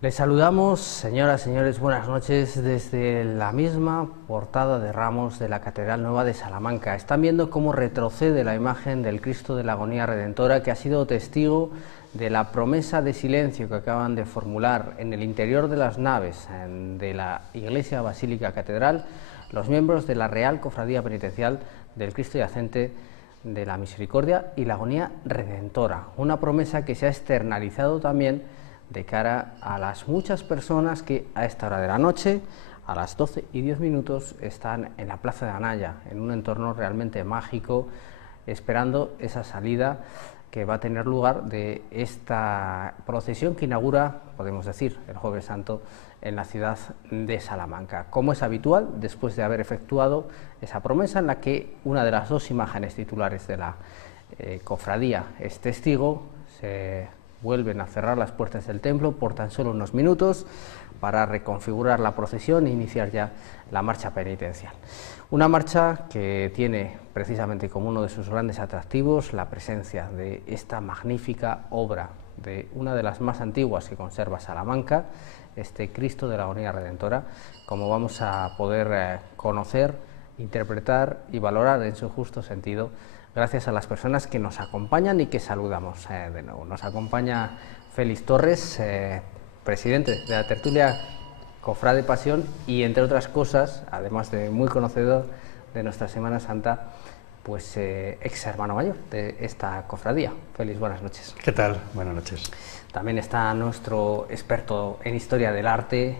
Les saludamos, señoras, señores, buenas noches desde la misma portada de ramos de la Catedral Nueva de Salamanca. Están viendo cómo retrocede la imagen del Cristo de la Agonía Redentora, que ha sido testigo de la promesa de silencio que acaban de formular en el interior de las naves de la Iglesia Basílica Catedral los miembros de la Real Cofradía Penitencial del Cristo Yacente de la Misericordia y la Agonía Redentora. Una promesa que se ha externalizado también de cara a las muchas personas que a esta hora de la noche, a las 12:10, están en la Plaza de Anaya, en un entorno realmente mágico, esperando esa salida que va a tener lugar de esta procesión que inaugura, podemos decir, el Jueves Santo en la ciudad de Salamanca. Como es habitual, después de haber efectuado esa promesa en la que una de las dos imágenes titulares de la cofradía es testigo, se vuelven a cerrar las puertas del templo por tan solo unos minutos para reconfigurar la procesión e iniciar ya la marcha penitencial. Una marcha que tiene precisamente como uno de sus grandes atractivos la presencia de esta magnífica obra de una de las más antiguas que conserva Salamanca, este Cristo de la Agonía Redentora, como vamos a poder conocer, interpretar y valorar en su justo sentido gracias a las personas que nos acompañan y que saludamos de nuevo. Nos acompaña Félix Torres, presidente de la tertulia Cofrade Pasión y, entre otras cosas, además de muy conocedor de nuestra Semana Santa, pues ex hermano mayor de esta cofradía. Félix, buenas noches. ¿Qué tal? Buenas noches. También está nuestro experto en historia del arte,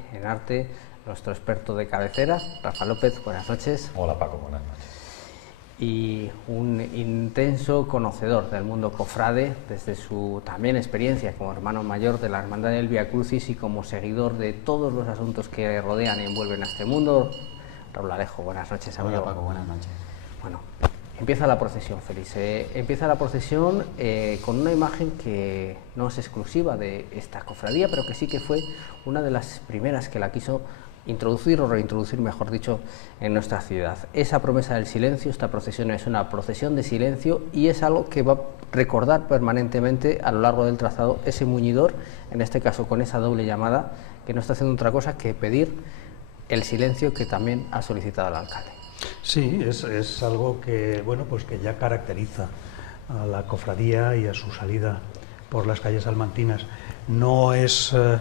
nuestro experto de cabecera, Rafa López, buenas noches. Hola Paco, buenas noches. Y un intenso conocedor del mundo cofrade, desde su también experiencia como hermano mayor de la Hermandad del Vía Crucis y como seguidor de todos los asuntos que rodean y envuelven a este mundo. Raúl Alejo, buenas noches, amigo. Hola Paco, buenas noches. Bueno, empieza la procesión, Félix. Empieza la procesión con una imagen que no es exclusiva de esta cofradía, pero que sí que fue una de las primeras que la quiso introducir o reintroducir, mejor dicho, en nuestra ciudad. Esa promesa del silencio, esta procesión es una procesión de silencio y es algo que va a recordar permanentemente a lo largo del trazado ese muñidor, en este caso con esa doble llamada, que no está haciendo otra cosa que pedir el silencio que también ha solicitado el alcalde. Sí, es algo que, bueno, pues que ya caracteriza a la cofradía y a su salida por las calles salmantinas. No está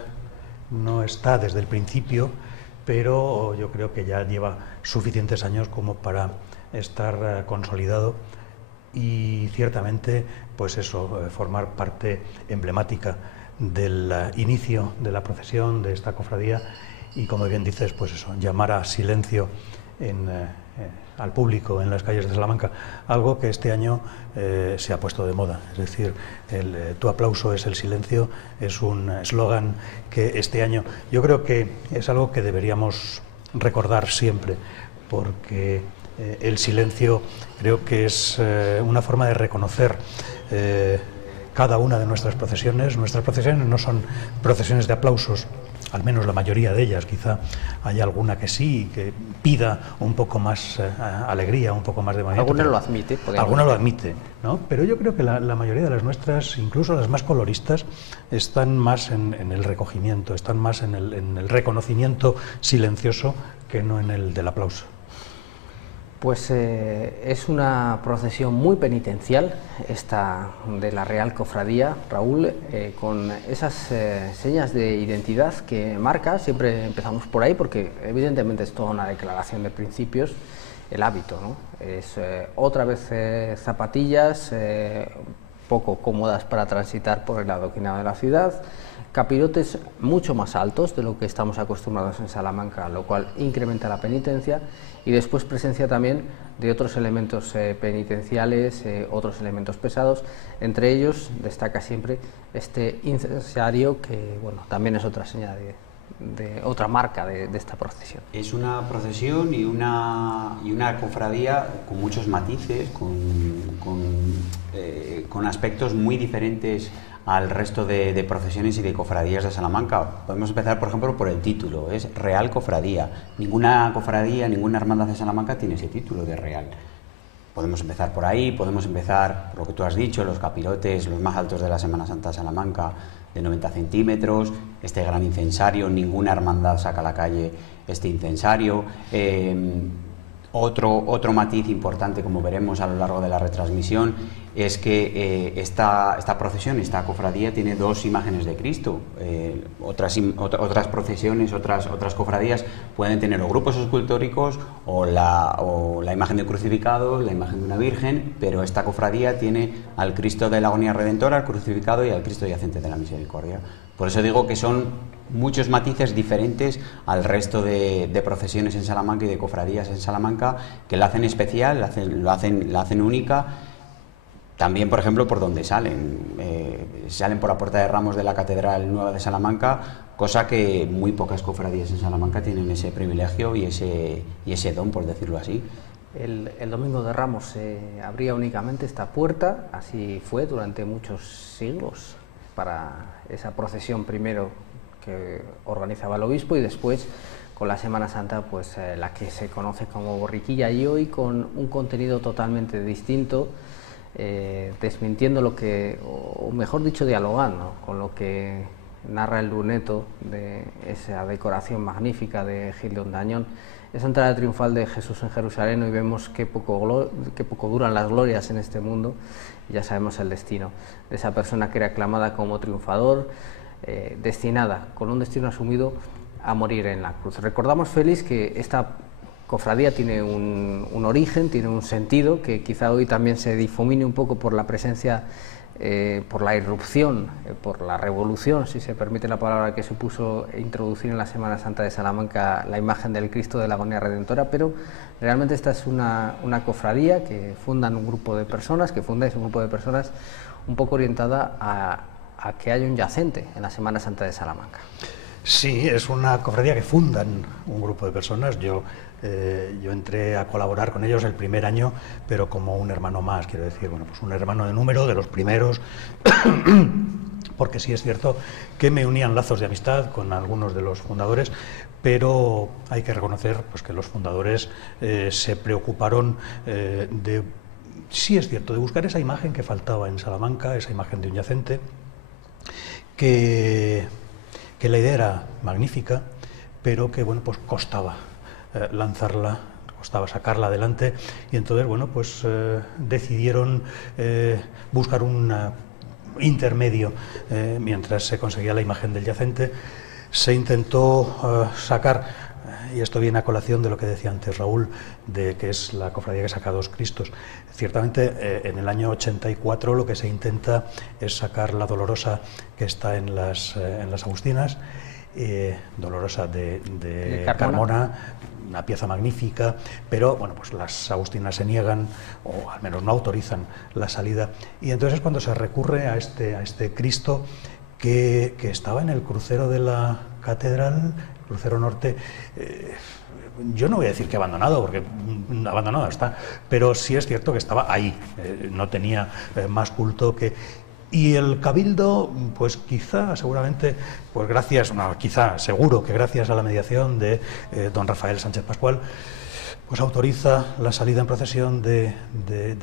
desde el principio, pero yo creo que ya lleva suficientes años como para estar consolidado y ciertamente, pues eso, formar parte emblemática del inicio de la procesión de esta cofradía y, como bien dices, pues eso, llamar a silencio al público en las calles de Salamanca, algo que este año se ha puesto de moda. Es decir, tu aplauso es el silencio, es un eslogan que este año yo creo que es algo que deberíamos recordar siempre, porque el silencio creo que es una forma de reconocer cada una de nuestras procesiones. Nuestras procesiones no son procesiones de aplausos, al menos la mayoría de ellas. Quizá haya alguna que sí, que pida un poco más alegría, un poco más de movimiento. Alguna lo admite. Alguna lo admite, ¿no? Pero yo creo que la mayoría de las nuestras, incluso las más coloristas, están más en el recogimiento, están más en el reconocimiento silencioso que no en el del aplauso. Pues es una procesión muy penitencial, esta de la Real Cofradía, Raúl, con esas señas de identidad que marca. Siempre empezamos por ahí porque evidentemente es toda una declaración de principios, el hábito, ¿no? Es otra vez zapatillas poco cómodas para transitar por el adoquinado de la ciudad, capirotes mucho más altos de lo que estamos acostumbrados en Salamanca, lo cual incrementa la penitencia, y después presencia también de otros elementos penitenciales, otros elementos pesados. Entre ellos destaca siempre este incensario que, bueno, también es otra señal de otra marca de esta procesión. Es una procesión y una cofradía con muchos matices, con aspectos muy diferentes al resto de procesiones y de cofradías de Salamanca. Podemos empezar, por ejemplo, por el título. Es Real Cofradía. Ninguna cofradía, ninguna hermandad de Salamanca tiene ese título de Real. Podemos empezar por ahí, podemos empezar por lo que tú has dicho, los capirotes, los más altos de la Semana Santa de Salamanca, de 90 centímetros, este gran incensario, ninguna hermandad saca a la calle este incensario. Otro matiz importante, como veremos a lo largo de la retransmisión, es que esta procesión, esta cofradía, tiene dos imágenes de Cristo. Otras procesiones, otras cofradías pueden tener o grupos escultóricos o la imagen del crucificado, la imagen de una virgen, pero esta cofradía tiene al Cristo de la Agonía Redentora, al crucificado y al Cristo yacente de la Misericordia. Por eso digo que son muchos matices diferentes al resto de procesiones en Salamanca y de cofradías en Salamanca, que la hacen especial, la hacen única. También, por ejemplo, por donde salen. Salen por la Puerta de Ramos de la Catedral Nueva de Salamanca, cosa que muy pocas cofradías en Salamanca tienen ese privilegio y ese don, por decirlo así. El Domingo de Ramos se abría únicamente esta puerta, así fue durante muchos siglos, para esa procesión primero que organizaba el obispo y después con la Semana Santa, pues la que se conoce como borriquilla, y hoy con un contenido totalmente distinto, desmintiendo lo que, o mejor dicho, dialogando con lo que narra el luneto de esa decoración magnífica de Gil de Ondañón, esa entrada triunfal de Jesús en Jerusalén. Hoy vemos qué poco duran las glorias en este mundo, y ya sabemos el destino de esa persona que era aclamada como triunfador, destinada, con un destino asumido, a morir en la cruz. Recordamos, Félix, que esta cofradía tiene un origen, tiene un sentido, que quizá hoy también se difumine un poco por la presencia, por la irrupción, por la revolución, si se permite la palabra, que supuso introducir en la Semana Santa de Salamanca la imagen del Cristo de la Agonía Redentora, pero realmente esta es una cofradía que fundáis un grupo de personas un poco orientada a que haya un yacente en la Semana Santa de Salamanca. Sí, es una cofradía que fundan un grupo de personas. Yo entré a colaborar con ellos el primer año, pero como un hermano más, quiero decir, bueno, pues un hermano de número, de los primeros, porque sí es cierto que me unían lazos de amistad con algunos de los fundadores, pero hay que reconocer, pues, que los fundadores se preocuparon sí es cierto, de buscar esa imagen que faltaba en Salamanca, esa imagen de un yacente, que la idea era magnífica, pero que, bueno, pues costaba lanzarla, costaba sacarla adelante, y entonces, bueno, pues decidieron buscar un intermedio. Mientras se conseguía la imagen del yacente, se intentó sacar, y esto viene a colación de lo que decía antes Raúl, de que es la cofradía que saca dos Cristos. Ciertamente, en el año 84 lo que se intenta es sacar la Dolorosa, que está en las Agustinas, Dolorosa de Carmona, una pieza magnífica, pero bueno, pues las Agustinas se niegan, o al menos no autorizan la salida, y entonces es cuando se recurre a este Cristo que estaba en el crucero de la catedral, el crucero norte. Yo no voy a decir que abandonado, porque abandonado está, pero sí es cierto que estaba ahí, no tenía más culto que... Y el Cabildo, pues quizá, seguramente, pues gracias, no, quizá, seguro que gracias a la mediación de don Rafael Sánchez Pascual, pues autoriza la salida en procesión de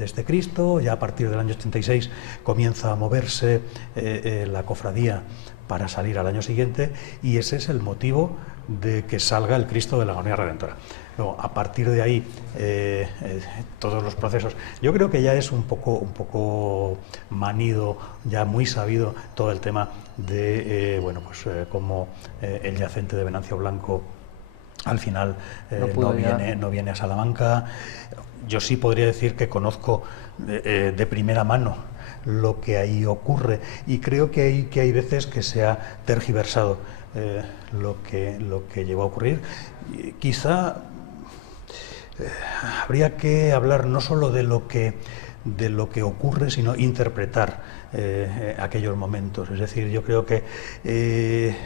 este Cristo. Ya a partir del año 86 comienza a moverse la cofradía para salir al año siguiente, y ese es el motivo de que salga el Cristo de la Agonía Redentora. Luego, a partir de ahí, todos los procesos, yo creo que ya es un poco manido, ya muy sabido todo el tema de, bueno, pues cómo el yacente de Venancio Blanco al final no viene a Salamanca. Yo sí podría decir que conozco de primera mano lo que ahí ocurre, y creo que hay veces que se ha tergiversado lo que llegó a ocurrir. Quizá habría que hablar no solo de lo que ocurre, sino interpretar aquellos momentos. Es decir, yo creo que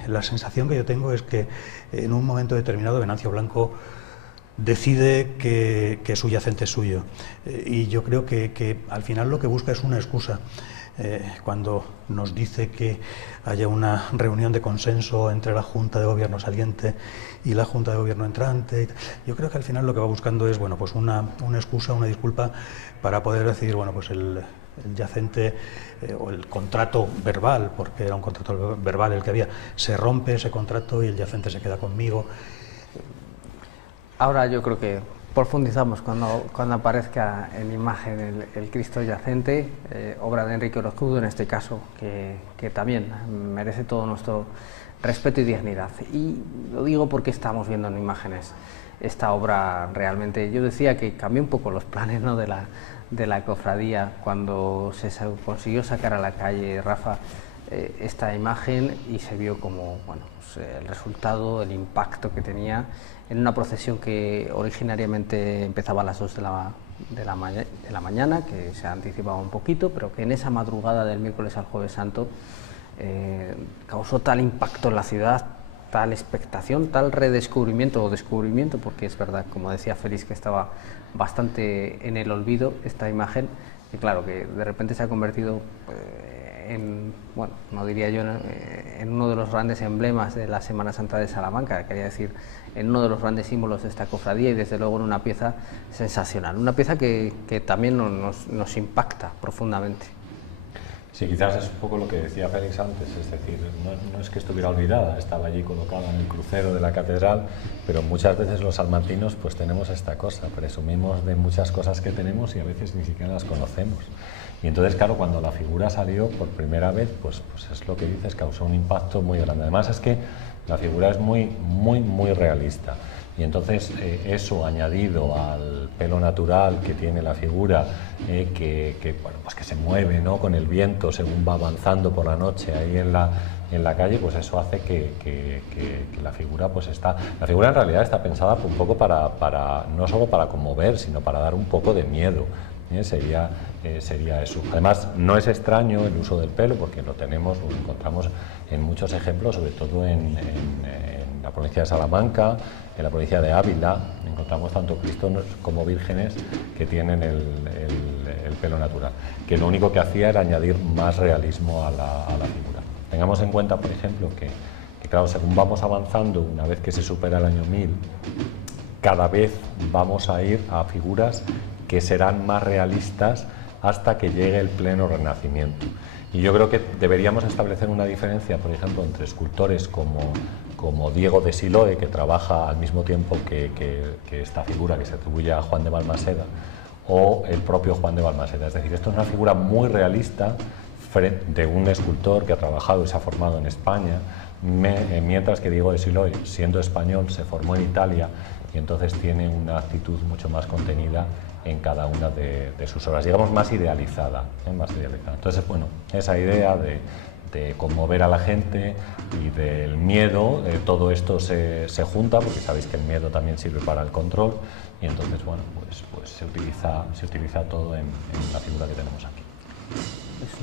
la sensación que yo tengo es que en un momento determinado Venancio Blanco decide que su yacente es suyo, y yo creo que al final lo que busca es una excusa. Cuando nos dice que haya una reunión de consenso entre la Junta de Gobierno saliente y la Junta de Gobierno entrante, yo creo que al final lo que va buscando es, bueno, pues una excusa, una disculpa, para poder decir, bueno, pues el yacente o el contrato verbal, porque era un contrato verbal el que había, se rompe ese contrato y el yacente se queda conmigo. Ahora yo creo que profundizamos cuando aparezca en imagen el Cristo yacente, obra de Enrique Orozudo en este caso, que también merece todo nuestro respeto y dignidad. Y lo digo porque estamos viendo en imágenes esta obra realmente. Yo decía que cambió un poco los planes, ¿no?, de la cofradía cuando se consiguió sacar a la calle, Rafa, esta imagen, y se vio como, bueno, pues, el resultado, el impacto que tenía en una procesión que originariamente empezaba a las 2 de la mañana, que se anticipaba un poquito, pero que en esa madrugada del miércoles al jueves santo causó tal impacto en la ciudad, tal expectación, tal redescubrimiento o descubrimiento, porque es verdad, como decía Félix, que estaba bastante en el olvido esta imagen, que claro, que de repente se ha convertido en, bueno, no diría yo, en uno de los grandes emblemas de la Semana Santa de Salamanca, quería decir, en uno de los grandes símbolos de esta cofradía, y desde luego en una pieza sensacional, una pieza que también nos impacta profundamente. Sí, quizás es un poco lo que decía Félix antes, es decir, no es que estuviera olvidada, estaba allí colocada en el crucero de la catedral, pero muchas veces los salmantinos pues tenemos esta cosa, presumimos de muchas cosas que tenemos y a veces ni siquiera las conocemos. Y entonces, claro, cuando la figura salió por primera vez, pues es lo que dices, causó un impacto muy grande. Además es que la figura es muy realista. Y entonces eso añadido al pelo natural que tiene la figura, bueno, pues que se mueve, ¿no?, con el viento según va avanzando por la noche ahí en la calle, pues eso hace que la figura pues la figura en realidad está pensada un poco para no solo para conmover, sino para dar un poco de miedo. Sería eso. Además, no es extraño el uso del pelo, porque lo encontramos en muchos ejemplos, sobre todo en la provincia de Salamanca, en la provincia de Ávila, encontramos tanto Cristos como vírgenes que tienen el pelo natural, que lo único que hacía era añadir más realismo a la figura. Tengamos en cuenta, por ejemplo, que claro, según vamos avanzando, una vez que se supera el año 1000, cada vez vamos a ir a figuras que serán más realistas hasta que llegue el pleno Renacimiento. Y yo creo que deberíamos establecer una diferencia, por ejemplo, entre escultores como Diego de Siloé, que trabaja al mismo tiempo que esta figura que se atribuye a Juan de Balmaseda, o el propio Juan de Balmaseda. Es decir, esto es una figura muy realista de un escultor que ha trabajado y se ha formado en España, mientras que Diego de Siloé, siendo español, se formó en Italia y entonces tiene una actitud mucho más contenida en cada una de sus obras, digamos más idealizada, más idealizada. Entonces, bueno, esa idea de conmover a la gente y del miedo, todo esto se junta, porque sabéis que el miedo también sirve para el control, y entonces, bueno, pues se utiliza todo en la figura que tenemos aquí. Es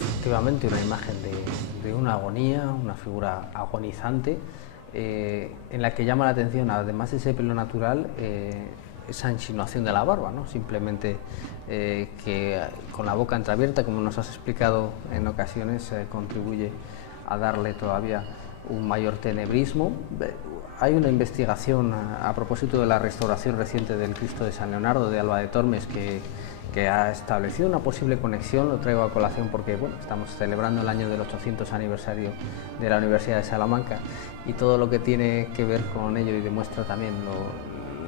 efectivamente una imagen de una agonía, una figura agonizante, en la que llama la atención, además de ese pelo natural, esa insinuación de la barba, ¿no? Simplemente que con la boca entreabierta, como nos has explicado en ocasiones, contribuye a darle todavía un mayor tenebrismo. Hay una investigación a propósito de la restauración reciente del Cristo de San Leonardo de Alba de Tormes que ha establecido una posible conexión. Lo traigo a colación porque, bueno, estamos celebrando el año del 800 aniversario de la Universidad de Salamanca y todo lo que tiene que ver con ello, y demuestra también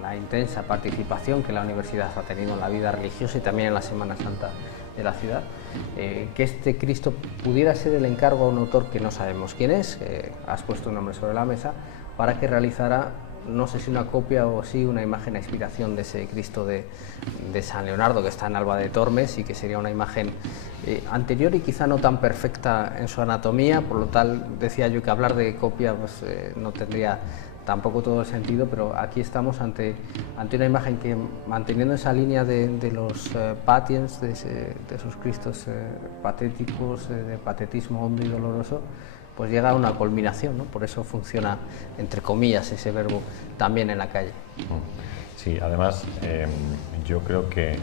la intensa participación que la universidad ha tenido en la vida religiosa y también en la Semana Santa de la ciudad, que este Cristo pudiera ser el encargo a un autor que no sabemos quién es, has puesto un nombre sobre la mesa, para que realizara, no sé si una copia o sí una imagen a inspiración de ese Cristo de San Leonardo que está en Alba de Tormes, y que sería una imagen anterior y quizá no tan perfecta en su anatomía, por lo tal decía yo que hablar de copia pues, no tendría tampoco todo el sentido, pero aquí estamos ante una imagen que, manteniendo esa línea de los patiens, de esos Cristos patéticos, de patetismo hondo y doloroso, pues llega a una culminación, ¿no? Por eso funciona, entre comillas, ese verbo también en la calle. Sí, además yo creo que,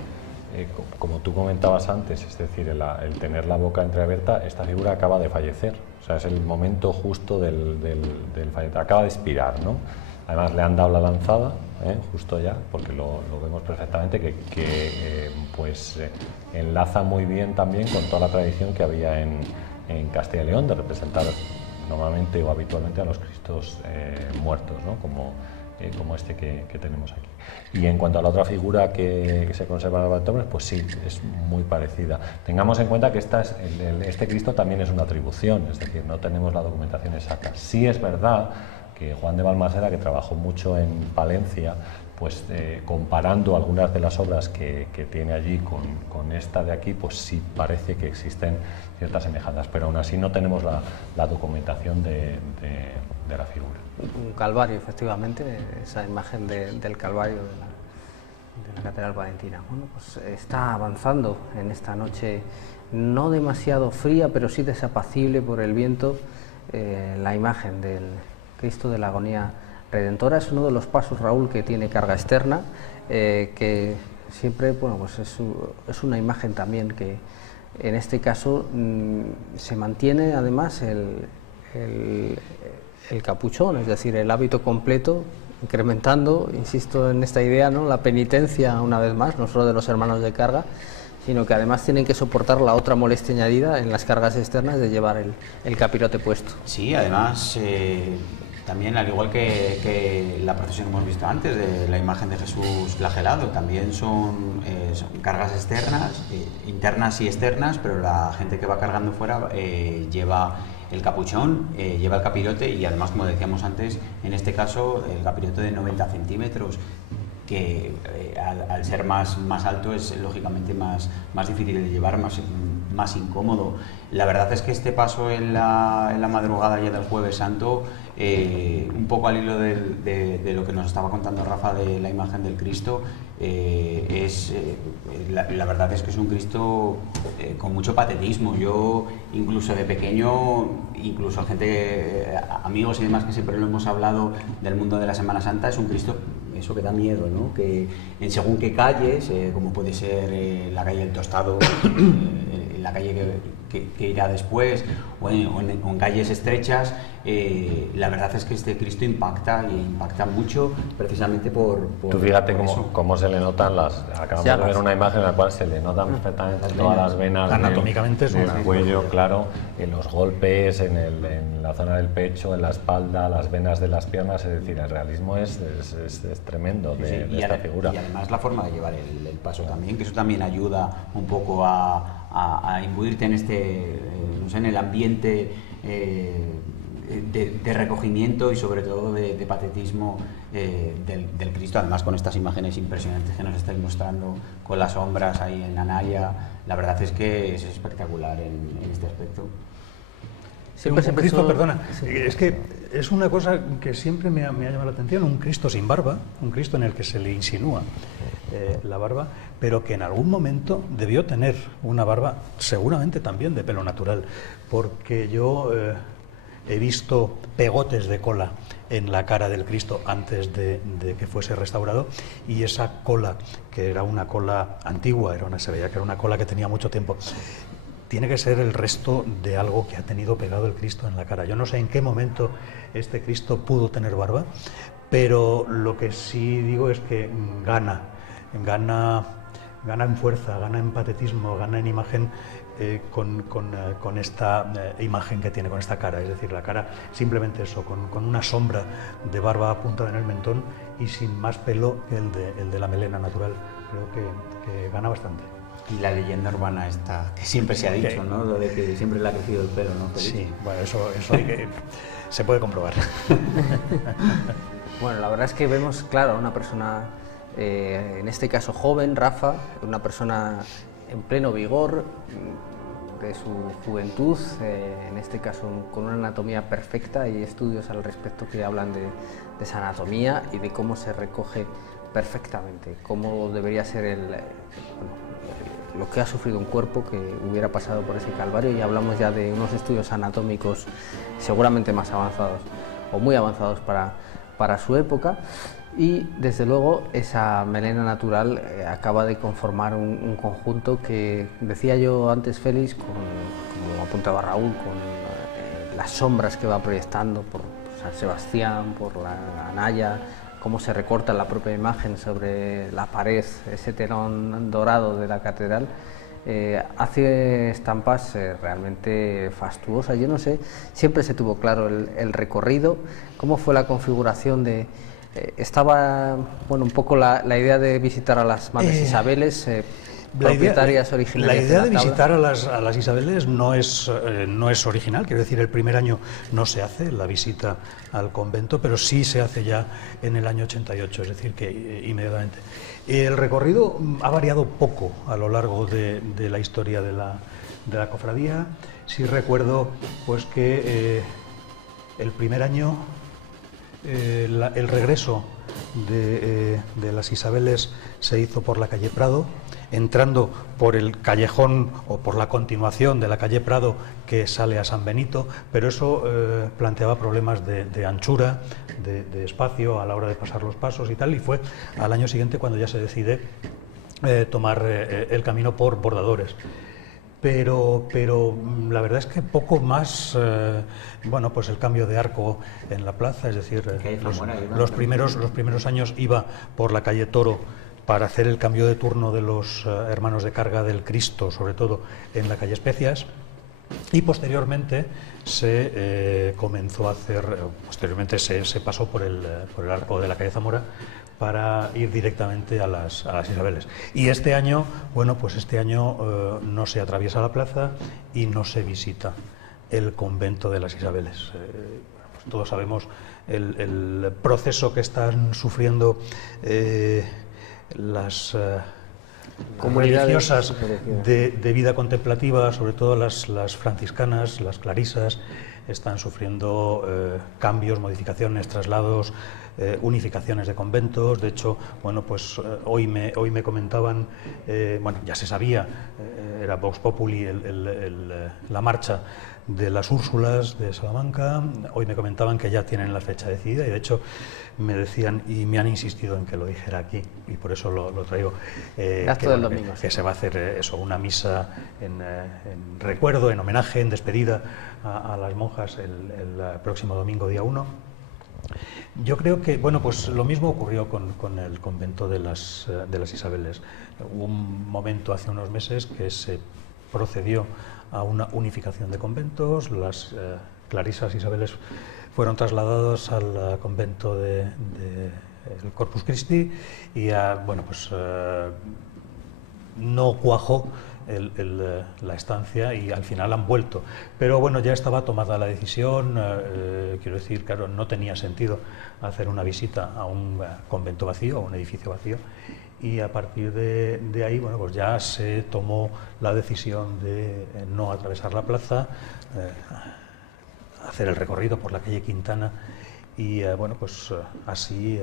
como tú comentabas antes, es decir, el tener la boca entreabierta, esta figura acaba de fallecer. O sea, es el momento justo del fallecimiento, acaba de expirar, ¿no? Además le han dado la lanzada, justo ya, porque lo vemos perfectamente, que enlaza muy bien también con toda la tradición que había en Castilla y León de representar normalmente o habitualmente a los Cristos muertos, ¿no? Como este que tenemos aquí. Y en cuanto a la otra figura que se conserva en los Valtombres, pues sí, es muy parecida. Tengamos en cuenta que este Cristo también es una atribución, es decir, no tenemos la documentación exacta. Sí es verdad que Juan de Balmaseda, que trabajó mucho en Palencia, pues comparando algunas de las obras que tiene allí con esta de aquí, pues sí parece que existen ciertas semejanzas, pero aún así no tenemos la documentación de la figura. Un calvario, efectivamente, esa imagen del calvario de la Catedral Palentina. Bueno, pues está avanzando en esta noche no demasiado fría, pero sí desapacible por el viento, la imagen del Cristo de la Agonía Redentora. Es uno de los pasos, Raúl, que tiene carga externa, que siempre, bueno, pues es una imagen también que en este caso se mantiene además el capuchón, es decir, el hábito completo, incrementando, insisto en esta idea, ¿no?, la penitencia una vez más, no solo de los hermanos de carga, sino que además tienen que soportar la otra molestia añadida en las cargas externas de llevar el capirote puesto. Sí, además también, al igual que la procesión que hemos visto antes de la imagen de Jesús flagelado, también son cargas externas, internas y externas, pero la gente que va cargando fuera lleva el capuchón, lleva el capirote y además, como decíamos antes, en este caso el capirote de 90 centímetros, que al ser más alto es lógicamente más difícil de llevar, más incómodo. La verdad es que este paso en la madrugada ya del Jueves Santo, un poco al hilo de lo que nos estaba contando Rafa de la imagen del Cristo, la verdad es que es un Cristo con mucho patetismo. Yo incluso de pequeño, incluso gente, amigos y demás que siempre lo hemos hablado del mundo de la Semana Santa, es un Cristo eso que da miedo, ¿no? Que en según qué calles, como puede ser la calle del Tostado, la calle que irá después, o en calles estrechas, la verdad es que este Cristo impacta mucho precisamente por Tú fíjate por cómo se le notan acabamos de ver una imagen en la cual se le notan perfectamente todas las venas anatómicamente del cuello, claro, en los golpes, en la zona del pecho, en la espalda, las venas de las piernas, es decir, el realismo es tremendo de esta figura. Y además la forma de llevar el paso también, que eso también ayuda un poco a imbuirte en el ambiente de recogimiento y sobre todo de patetismo del Cristo, además con estas imágenes impresionantes que nos estáis mostrando con las sombras ahí en la Naya. La verdad es que es espectacular en este aspecto. Siempre un Cristo, perdona, sí. Es que es una cosa que siempre me ha llamado la atención, un Cristo sin barba, un Cristo en el que se le insinúa la barba, pero que en algún momento debió tener una barba, seguramente también de pelo natural, porque yo he visto pegotes de cola en la cara del Cristo antes de que fuese restaurado, y esa cola, que era una cola antigua, se veía que era una cola que tenía mucho tiempo, tiene que ser el resto de algo que ha tenido pegado el Cristo en la cara. Yo no sé en qué momento este Cristo pudo tener barba, pero lo que sí digo es que gana en fuerza, gana en patetismo, gana en imagen con esta imagen que tiene, con esta cara. Es decir, la cara, simplemente eso, con una sombra de barba apuntada en el mentón y sin más pelo que el de la melena natural. Creo que gana bastante. Y la leyenda urbana esta, que siempre se ha dicho, ¿no? Lo de que siempre le ha crecido el pelo, ¿no? Sí, bueno, eso se puede comprobar. Bueno, la verdad es que vemos, claro, una persona, en este caso joven, Rafa, una persona en pleno vigor de su juventud, en este caso con una anatomía perfecta, y estudios al respecto que hablan de esa anatomía y de cómo se recoge perfectamente, cómo debería ser lo que ha sufrido un cuerpo que hubiera pasado por ese calvario, y hablamos ya de unos estudios anatómicos seguramente más avanzados o muy avanzados para su época, y desde luego esa melena natural acaba de conformar un conjunto que, decía yo antes, Félix, como apuntaba Raúl, con las sombras que va proyectando por San Sebastián, por la Naya, cómo se recorta la propia imagen sobre la pared, ese telón dorado de la catedral, hace estampas realmente fastuosas. Yo no sé, siempre se tuvo claro el recorrido, cómo fue la configuración de... estaba, bueno, un poco la idea de visitar a las Madres Isabeles, propietarias originarias. La idea de la visitar a las Isabeles no es original, quiero decir, el primer año no se hace la visita al convento, pero sí se hace ya en el año 88, es decir, que inmediatamente. El recorrido ha variado poco a lo largo de la historia de la cofradía. Sí recuerdo pues que el primer año el regreso de las Isabeles se hizo por la calle Prado, entrando por el callejón o por la continuación de la calle Prado que sale a San Benito, pero eso planteaba problemas de anchura, de espacio a la hora de pasar los pasos y tal, y fue al año siguiente cuando ya se decide tomar el camino por Bordadores. Pero la verdad es que poco más, bueno, pues el cambio de arco en la plaza, es decir, los primeros años iba por la calle Toro para hacer el cambio de turno de los hermanos de carga del Cristo, sobre todo en la calle Especias, y posteriormente se comenzó a hacer, posteriormente se pasó por el arco de la calle Zamora para ir directamente a las Isabeles. Y este año, bueno, pues este año no se atraviesa la plaza y no se visita el convento de las Isabeles. Pues todos sabemos el proceso que están sufriendo las religiosas de vida contemplativa, sobre todo las franciscanas, las clarisas, están sufriendo cambios, modificaciones, traslados, unificaciones de conventos. De hecho, bueno, pues hoy me comentaban, bueno, ya se sabía, era Vox Populi la marcha de las Úrsulas de Salamanca. Hoy me comentaban que ya tienen la fecha decidida y de hecho me decían y me han insistido en que lo dijera aquí y por eso lo traigo, que se va a hacer eso, una misa en recuerdo, en homenaje, en despedida a las monjas el próximo domingo, día 1. Yo creo que, bueno, pues lo mismo ocurrió con el convento de las Isabeles. Hubo un momento hace unos meses que se procedió a una unificación de conventos. Las clarisas Isabeles fueron trasladadas al convento del Corpus Christi y bueno, pues no cuajó la estancia y al final han vuelto. Pero bueno, ya estaba tomada la decisión, quiero decir, claro, no tenía sentido hacer una visita a un convento vacío, a un edificio vacío, y a partir de ahí, bueno, pues ya se tomó la decisión de no atravesar la plaza, hacer el recorrido por la calle Quintana y, bueno, pues así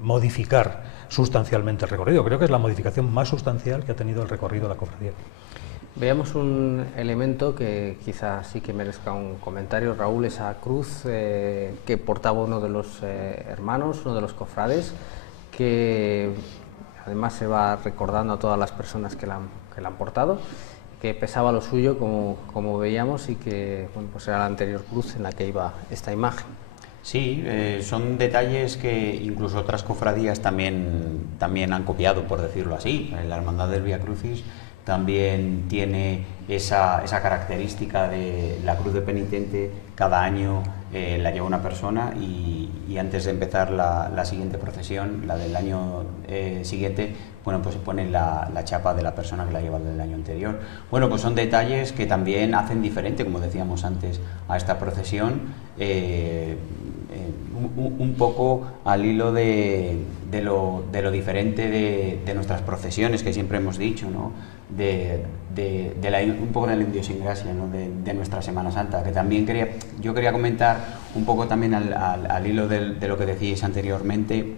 modificar sustancialmente el recorrido. Creo que es la modificación más sustancial que ha tenido el recorrido de la cofradía. Veamos un elemento que quizás sí que merezca un comentario, Raúl, esa cruz que portaba uno de los hermanos, uno de los cofrades, que además se va recordando a todas las personas que la han portado, que pesaba lo suyo, como veíamos, y que, bueno, pues era la anterior cruz en la que iba esta imagen. Sí, son detalles que incluso otras cofradías también han copiado, por decirlo así. La Hermandad del Vía Crucis también tiene esa característica de la cruz de penitente. Cada año la lleva una persona y antes de empezar la siguiente procesión, la del año siguiente, bueno, pues se pone la chapa de la persona que la lleva del año anterior. Bueno, pues son detalles que también hacen diferente, como decíamos antes, a esta procesión. Un poco al hilo de lo diferente de nuestras procesiones, que siempre hemos dicho, ¿no? Un poco de la idiosincrasia, ¿no? de nuestra Semana Santa, que también yo quería comentar un poco también al hilo de lo que decíais anteriormente,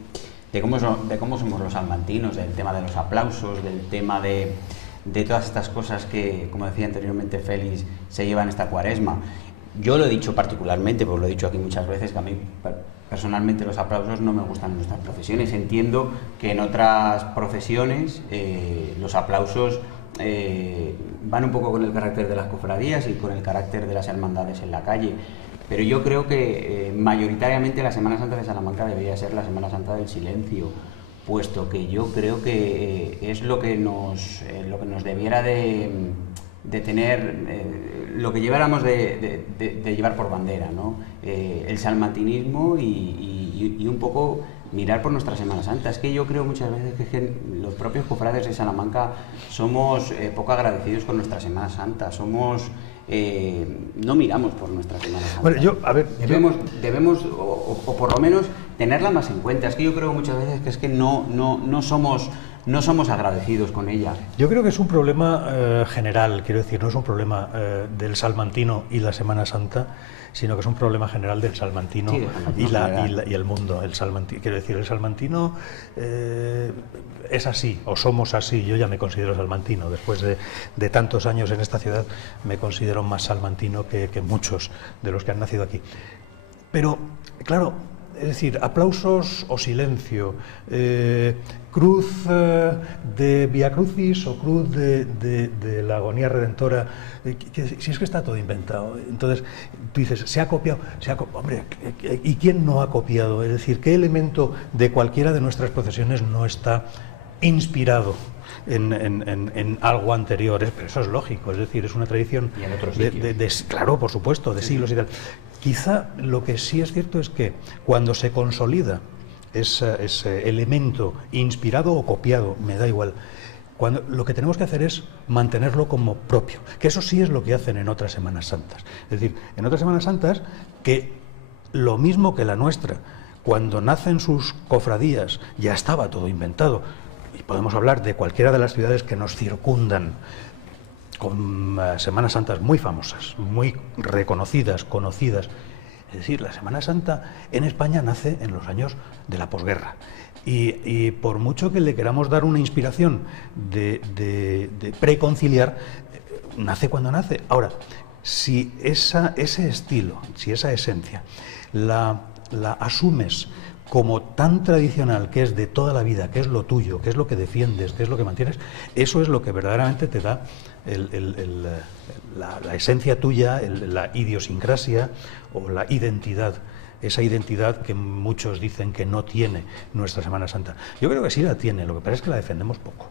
de cómo somos los salmantinos, del tema de los aplausos, del tema de todas estas cosas que, como decía anteriormente Félix, se llevan esta Cuaresma. Yo lo he dicho particularmente, porque lo he dicho aquí muchas veces, que a mí personalmente los aplausos no me gustan en nuestras procesiones. Entiendo que en otras procesiones los aplausos van un poco con el carácter de las cofradías y con el carácter de las hermandades en la calle. pero yo creo que mayoritariamente la Semana Santa de Salamanca debería ser la Semana Santa del silencio, puesto que yo creo que es lo que nos debiera de tener, lo que lleváramos de llevar por bandera, ¿no? El salmantinismo y un poco mirar por nuestra Semana Santa. Es que yo creo muchas veces que los propios cofrades de Salamanca somos poco agradecidos con nuestra Semana Santa, no miramos por nuestra Semana Santa. Bueno, debemos o por lo menos tenerla más en cuenta. Es que yo creo muchas veces que es que no somos agradecidos con ella. Yo creo que es un problema general, quiero decir, no es un problema del salmantino y la Semana Santa, sino que es un problema general del salmantino, sí, y el mundo. Quiero decir, el salmantino es así, o somos así. Yo ya me considero salmantino. Después de tantos años en esta ciudad, me considero más salmantino que muchos de los que han nacido aquí. Pero, claro, es decir, aplausos o silencio, cruz de Vía Crucis o cruz de la agonía redentora, si es que está todo inventado. Entonces, tú dices, se ha copiado. Hombre, ¿y quién no ha copiado? Es decir, ¿qué elemento de cualquiera de nuestras procesiones no está inspirado en algo anterior? Pero eso es lógico, es decir, es una tradición y en otros sitios. Claro, por supuesto, de siglos y tal. Quizá lo que sí es cierto es que cuando se consolida ese elemento inspirado o copiado, me da igual, lo que tenemos que hacer es mantenerlo como propio, que eso sí es lo que hacen en otras Semanas Santas. Es decir, en otras Semanas Santas, que lo mismo que la nuestra, cuando nacen sus cofradías ya estaba todo inventado, y podemos hablar de cualquiera de las ciudades que nos circundan, con Semanas Santas muy famosas, muy reconocidas, conocidas. Es decir, la Semana Santa en España nace en los años de la posguerra. Y por mucho que le queramos dar una inspiración de preconciliar, nace cuando nace. Ahora, si ese estilo, si esa esencia, la asumes como tan tradicional, que es de toda la vida, que es lo tuyo, que es lo que defiendes, que es lo que mantienes, eso es lo que verdaderamente te da la esencia tuya, la idiosincrasia o la identidad, esa identidad que muchos dicen que no tiene nuestra Semana Santa. Yo creo que sí la tiene, lo que pasa es que la defendemos poco.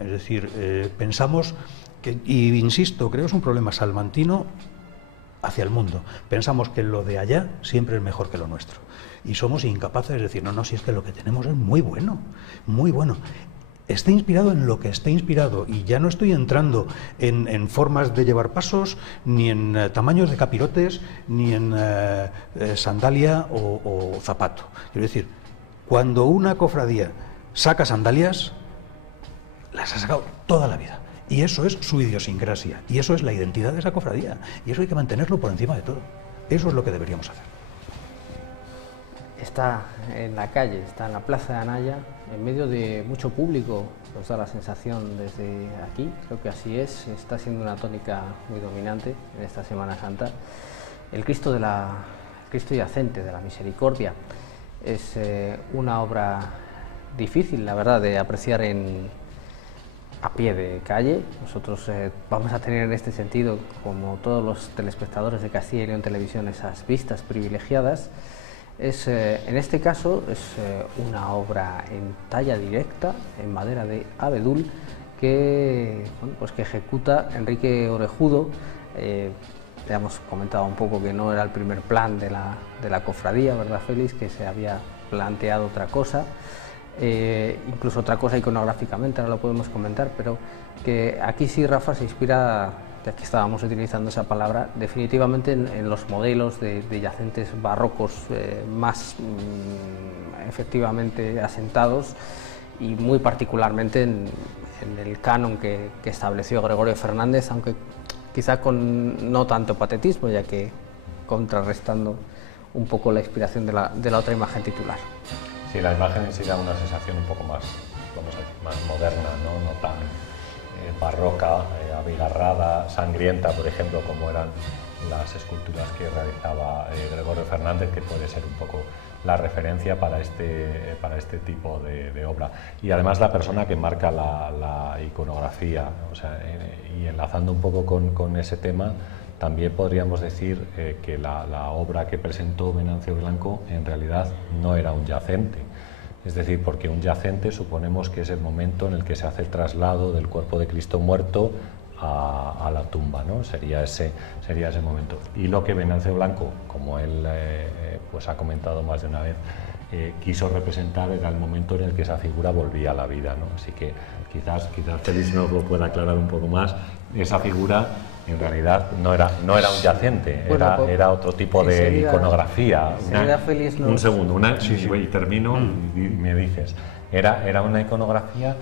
Es decir, pensamos que, y insisto, creo que es un problema salmantino hacia el mundo. Pensamos que lo de allá siempre es mejor que lo nuestro. Y somos incapaces de decir, no, si es que lo que tenemos es muy bueno, muy bueno. Esté inspirado en lo que esté inspirado, y ya no estoy entrando en formas de llevar pasos, ni en tamaños de capirotes, ni en sandalia o zapato. Quiero decir, cuando una cofradía saca sandalias, las ha sacado toda la vida. Y eso es su idiosincrasia, y eso es la identidad de esa cofradía, y eso hay que mantenerlo por encima de todo. Eso es lo que deberíamos hacer. Está en la calle, está en la Plaza de Anaya, en medio de mucho público, nos da la sensación desde aquí, creo que así es, está siendo una tónica muy dominante en esta Semana Santa. El Cristo yacente de la Misericordia es una obra difícil, la verdad, de apreciar a pie de calle. Nosotros vamos a tener en este sentido, como todos los telespectadores de Castilla y León Televisión, esas vistas privilegiadas. En este caso es una obra en talla directa, en madera de abedul, que ejecuta Enrique Orejudo. Ya hemos comentado un poco que no era el primer plan de la cofradía, ¿verdad, Félix? Que se había planteado otra cosa, incluso otra cosa iconográficamente, ahora lo podemos comentar, pero que aquí sí Rafa se inspira, ya que estábamos utilizando esa palabra, definitivamente en los modelos de yacentes barrocos más efectivamente asentados, y muy particularmente en el canon que estableció Gregorio Fernández, aunque quizá con no tanto patetismo, ya que contrarrestando un poco la inspiración de la otra imagen titular. Sí, la imagen en sí da una sensación un poco más, vamos a decir, más moderna, no tan barroca, abigarrada, sangrienta, por ejemplo, como eran las esculturas que realizaba Gregorio Fernández, que puede ser un poco la referencia para este tipo de obra. Y además la persona que marca la iconografía, o sea, y enlazando un poco con ese tema, también podríamos decir que la obra que presentó Venancio Blanco en realidad no era un yacente. Es decir, porque un yacente suponemos que es el momento en el que se hace el traslado del cuerpo de Cristo muerto a la tumba, ¿no? Sería ese momento. Y lo que Venancio Blanco, como él pues ha comentado más de una vez, quiso representar era el momento en el que esa figura volvía a la vida, ¿no? Así que quizás Félix nos lo pueda aclarar un poco más. Esa figura en realidad no era un yacente, bueno, era otro tipo de iconografía. Un segundo, y termino y me dices. Era una iconografía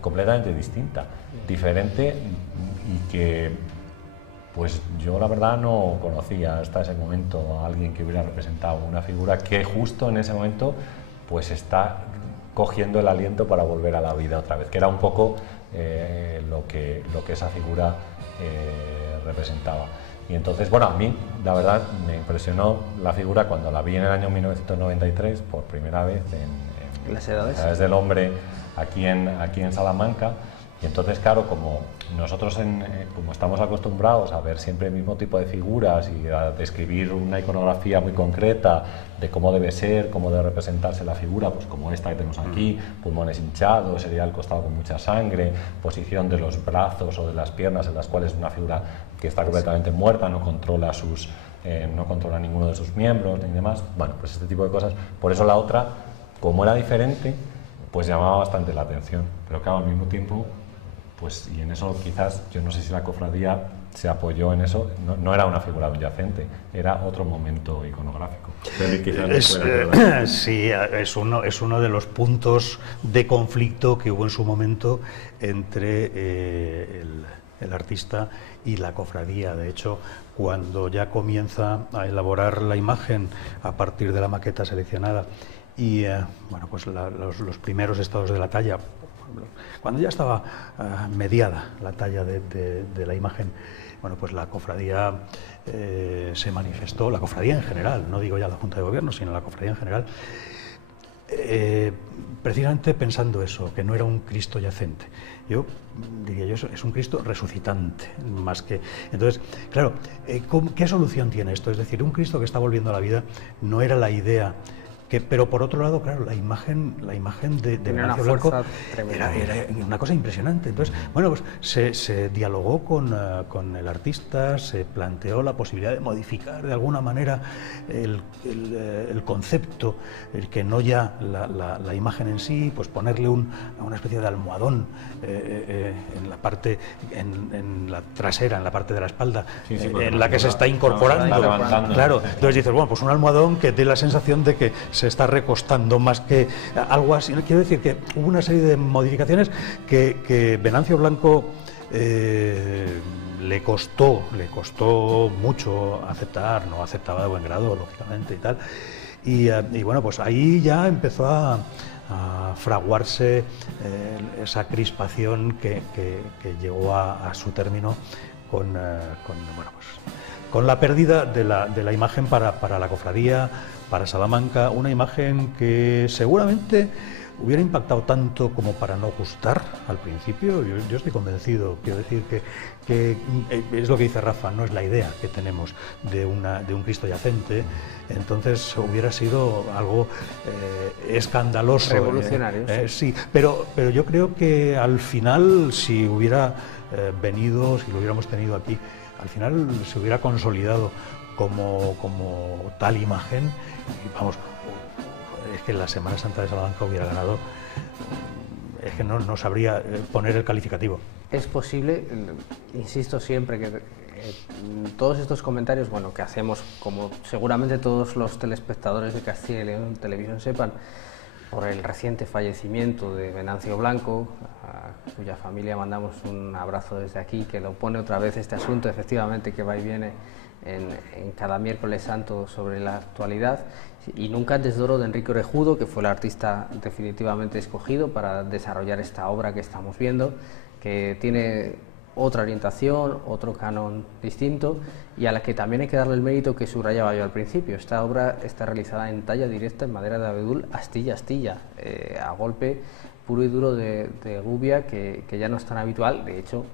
completamente distinta, diferente, y que pues yo la verdad no conocía hasta ese momento a alguien que hubiera representado una figura que justo en ese momento pues está cogiendo el aliento para volver a la vida otra vez, que era un poco lo que esa figura representaba. Y entonces, bueno, a mí la verdad me impresionó la figura cuando la vi en el año 1993 por primera vez en Las Edades del Hombre aquí en Salamanca. Y entonces, claro, como nosotros como estamos acostumbrados a ver siempre el mismo tipo de figuras y a describir una iconografía muy concreta de cómo debe ser, cómo debe representarse la figura, pues como esta que tenemos aquí, pulmones hinchados, sería el costado con mucha sangre, posición de los brazos o de las piernas en las cuales una figura que está completamente muerta, no controla ninguno de sus miembros ni demás, bueno, pues este tipo de cosas. Por eso la otra, como era diferente, pues llamaba bastante la atención, pero claro, al mismo tiempo, pues, y en eso quizás, yo no sé si la cofradía se apoyó en eso, no era una figura de un yacente, era otro momento iconográfico. Sí, es uno de los puntos de conflicto que hubo en su momento entre el artista y la cofradía. De hecho, cuando ya comienza a elaborar la imagen a partir de la maqueta seleccionada y bueno, pues los primeros estados de la talla, cuando ya estaba mediada la talla de la imagen, bueno, pues la cofradía se manifestó, la cofradía en general, no digo ya la Junta de Gobierno, sino la cofradía en general, precisamente pensando eso, que no era un Cristo yacente. Yo diría, es un Cristo resucitante, más que... Entonces, claro, ¿qué solución tiene esto? Es decir, un Cristo que está volviendo a la vida no era la idea... pero por otro lado, claro, la imagen de Venancio Blanco era una cosa impresionante. Entonces, bueno, pues se dialogó con el artista, se planteó la posibilidad de modificar de alguna manera el concepto, que no ya la imagen en sí, pues ponerle una especie de almohadón en la parte, en la trasera, en la parte de la espalda, en la que se está incorporando. Claro, entonces dices, bueno, pues un almohadón que dé la sensación de que se está recostando más que algo así. Quiero decir que hubo una serie de modificaciones que Venancio Blanco le costó mucho aceptar, no aceptaba de buen grado, lógicamente, y tal. Y bueno, pues ahí ya empezó a fraguarse esa crispación que llegó a su término con la pérdida de la imagen para la cofradía, para Salamanca, una imagen que seguramente hubiera impactado tanto como para no gustar al principio. Yo estoy convencido, quiero decir que es lo que dice Rafa, no es la idea que tenemos de un Cristo yacente, entonces hubiera sido algo escandaloso. Revolucionario. Sí, pero yo creo que al final, si hubiera venido, si lo hubiéramos tenido aquí, al final se hubiera consolidado como tal imagen, y vamos, es que la Semana Santa de Salamanca hubiera ganado, es que no sabría poner el calificativo. Es posible, insisto siempre, que todos estos comentarios, bueno, que hacemos, como seguramente todos los telespectadores de Castilla y León Televisión sepan, por el reciente fallecimiento de Venancio Blanco, a cuya familia mandamos un abrazo desde aquí, que lo pone otra vez este asunto, efectivamente, que va y viene en cada miércoles santo sobre la actualidad, y nunca antes doro de Enrique Orejudo, que fue el artista definitivamente escogido para desarrollar esta obra que estamos viendo, que tiene otra orientación, otro canon distinto, y a la que también hay que darle el mérito que subrayaba yo al principio. Esta obra está realizada en talla directa en madera de abedul, astilla a astilla, a golpe puro y duro de gubia, que ya no es tan habitual. De hecho,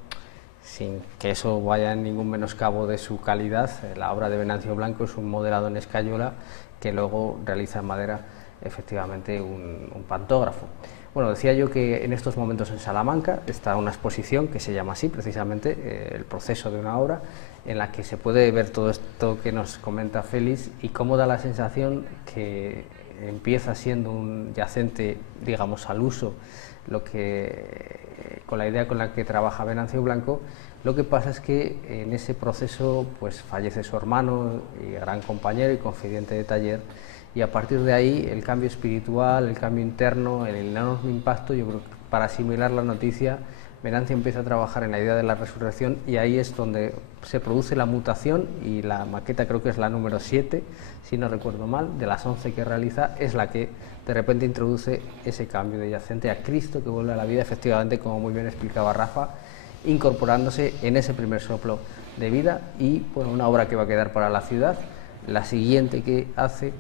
sin que eso vaya en ningún menoscabo de su calidad, la obra de Venancio Blanco es un modelado en escayola que luego realiza en madera efectivamente un pantógrafo. Bueno, decía yo que en estos momentos en Salamanca está una exposición que se llama así, precisamente, el proceso de una obra, en la que se puede ver todo esto que nos comenta Félix y cómo da la sensación que empieza siendo un yacente, digamos, al uso, con la idea con la que trabaja Venancio Blanco. Lo que pasa es que en ese proceso pues fallece su hermano y gran compañero y confidente de taller, y a partir de ahí el cambio espiritual, el cambio interno, el enorme impacto, yo creo que para asimilar la noticia, Venancio empieza a trabajar en la idea de la resurrección, y ahí es donde se produce la mutación, y la maqueta, creo que es la número 7, si no recuerdo mal, de las 11 que realiza, es la que de repente introduce ese cambio de yacente a Cristo que vuelve a la vida, efectivamente, como muy bien explicaba Rafa, incorporándose en ese primer soplo de vida. Y bueno, una obra que va a quedar para la ciudad, la siguiente que hace,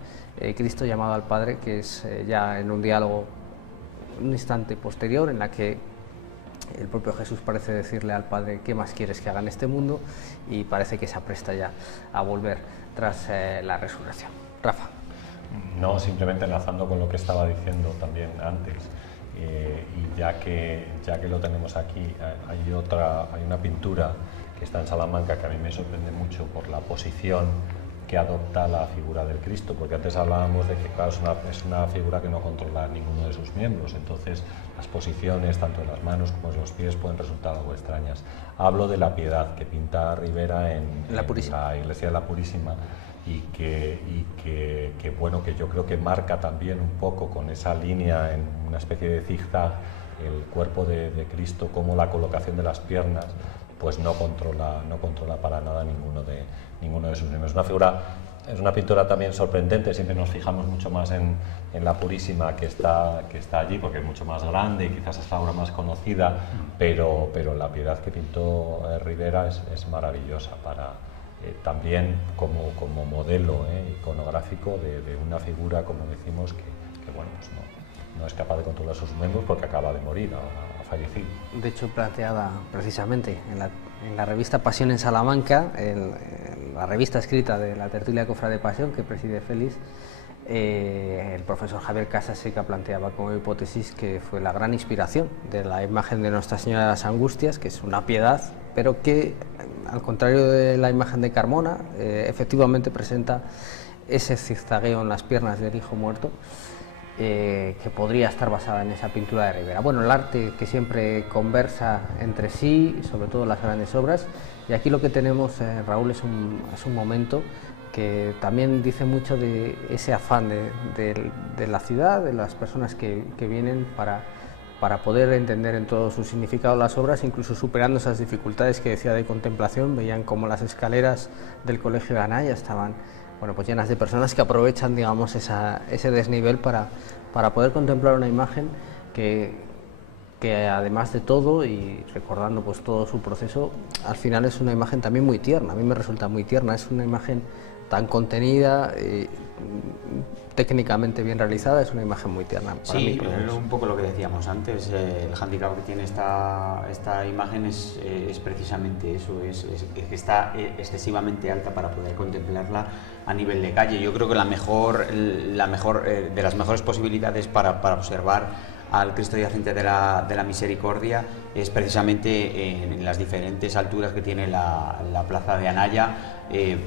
Cristo llamado al Padre, que es ya en un diálogo, un instante posterior, en la que el propio Jesús parece decirle al Padre: ¿qué más quieres que haga en este mundo? Y parece que se apresta ya a volver tras la resurrección. Rafa. No, simplemente enlazando con lo que estaba diciendo también antes, y ya que lo tenemos aquí, hay una pintura que está en Salamanca que a mí me sorprende mucho por la posición que adopta la figura del Cristo, porque antes hablábamos de que, claro, es una figura que no controla ninguno de sus miembros, entonces las posiciones, tanto en las manos como en los pies, pueden resultar algo extrañas. Hablo de la Piedad, que pinta Rivera en la iglesia de la Purísima, y que bueno, que yo creo que marca también un poco con esa línea en una especie de zigzag el cuerpo de Cristo, como la colocación de las piernas pues no controla para nada ninguno de sus miembros. Es una pintura también sorprendente. Siempre nos fijamos mucho más en la Purísima, que está allí, porque es mucho más grande y quizás es la obra más conocida, pero la Piedad que pintó Rivera es maravillosa también como modelo iconográfico de una figura, como decimos, que bueno, pues no es capaz de controlar sus miembros porque acaba de morir, ha fallecido. De hecho, planteada precisamente en la revista Pasión en Salamanca, en la revista escrita de la tertulia Cofrade de Pasión que preside Félix, el profesor Javier Casaseca planteaba como hipótesis que fue la gran inspiración de la imagen de Nuestra Señora de las Angustias, que es una piedad, pero que, al contrario de la imagen de Carmona, efectivamente presenta ese zigzagueo en las piernas del hijo muerto, que podría estar basada en esa pintura de Rivera. Bueno, el arte que siempre conversa entre sí, sobre todo las grandes obras, y aquí lo que tenemos, Raúl, es un momento que también dice mucho de ese afán de la ciudad, de las personas que vienen para poder entender en todo su significado las obras, incluso superando esas dificultades que decía de contemplación. Veían como las escaleras del Colegio de Anaya estaban, bueno, pues llenas de personas que aprovechan, digamos, ese desnivel para poder contemplar una imagen que además de todo, y recordando pues todo su proceso, al final es una imagen también muy tierna. A mí me resulta muy tierna, es una imagen tan contenida, técnicamente bien realizada, es una imagen muy tierna para mí. Un poco lo que decíamos antes, el hándicap que tiene esta imagen es precisamente eso, es que está excesivamente alta para poder contemplarla a nivel de calle. Yo creo que la mejor de las mejores posibilidades para observar al Cristo yacente de la Misericordia es precisamente en las diferentes alturas que tiene la plaza de Anaya.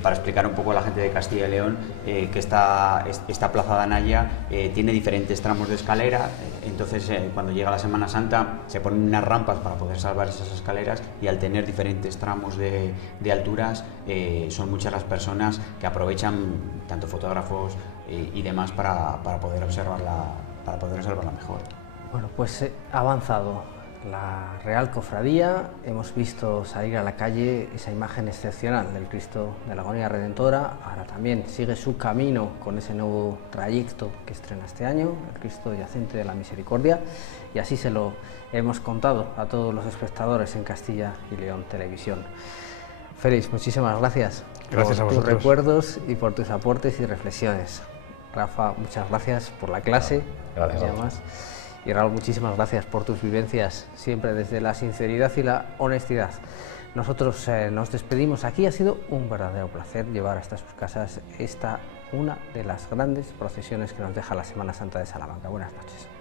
Para explicar un poco a la gente de Castilla y León, que esta plaza de Anaya tiene diferentes tramos de escalera, entonces cuando llega la Semana Santa se ponen unas rampas para poder salvar esas escaleras, y al tener diferentes tramos de alturas son muchas las personas que aprovechan, tanto fotógrafos y demás, para poder observarla mejor. Bueno, pues ha avanzado la Real Cofradía, hemos visto salir a la calle esa imagen excepcional del Cristo de la Agonía Redentora. Ahora también sigue su camino con ese nuevo trayecto que estrena este año, el Cristo yacente de la Misericordia, y así se lo hemos contado a todos los espectadores en Castilla y León Televisión. Félix, muchísimas gracias. Gracias por a vosotros. tus recuerdos y por tus aportes y reflexiones. Rafa, muchas gracias por la clase. Gracias a vosotros. Y Raúl, muchísimas gracias por tus vivencias, siempre desde la sinceridad y la honestidad. Nosotros nos despedimos aquí. Ha sido un verdadero placer llevar hasta sus casas una de las grandes procesiones que nos deja la Semana Santa de Salamanca. Buenas noches.